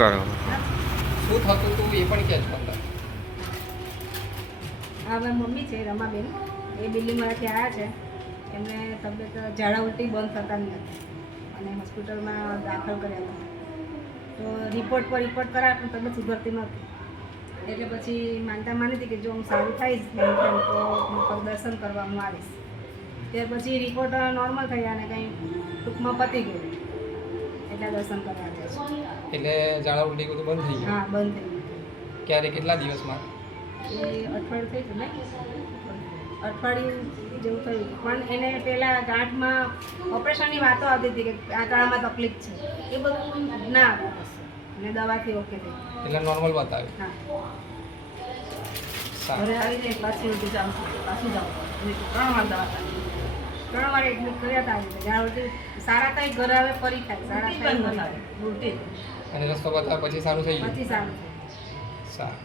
કરો. શું થતું હતું એ પણ કહેજો અંદર. આ મારી મમ્મી છે રમાબેન, એ બિલ્ડિંગમાંથી આવ્યા છે. એમને તબિયત ઝાડા ઉલટી બંધ થતા નથી અને હોસ્પિટલમાં દાખલ કર્યા હતા. તો રિપોર્ટ કરાયા પણ તબિયત સુધરતી નહોતી. એટલે પછી માનતા માની હતી કે જો હું સારું થઈશ તો હું દર્શન કરવા હું આવીશ. ત્યાર પછી રિપોર્ટ નોર્મલ થયા અને કંઈ ટૂંકમાં પતી ગયું એટલે દર્શન કરવા જાય છે. એટલે ઝાડા ઉલટી બધું બંધ થઈ ગયું. હા, બંધ થઈ ગયું. ક્યારે કેટલા દિવસમાં? એ અઠવાડિયું થઈ ગયું ને, અઠવાડિયું જેવું થયું. પણ એને પહેલાં ગાંઠમાં ઓપરેશનની વાતો આવતી હતી કે આંતરડામાં તકલીફ છે, એ બધું ના આવ્યું અને દવાથી ઓકે થઈ ગયું. એટલે નોર્મલ બતાવ્યું. હા, સારું. ઘરે આવીને પાછી ઉલટી ચાલુ થઈ, પાછું જવું પડે. 3 વાર દવા ચાલી, 3 વાર એડમિટ કર્યા હતા. આવી જ્યાં ઉલટી સારા થાય ઘરે આવે ફરી થાય, સારા થાય ફરી થાય ઉલટી, અને રસ્તો બતાવ્યા પછી સારું થઈ ગયું. પછી સારું થાય. સારું.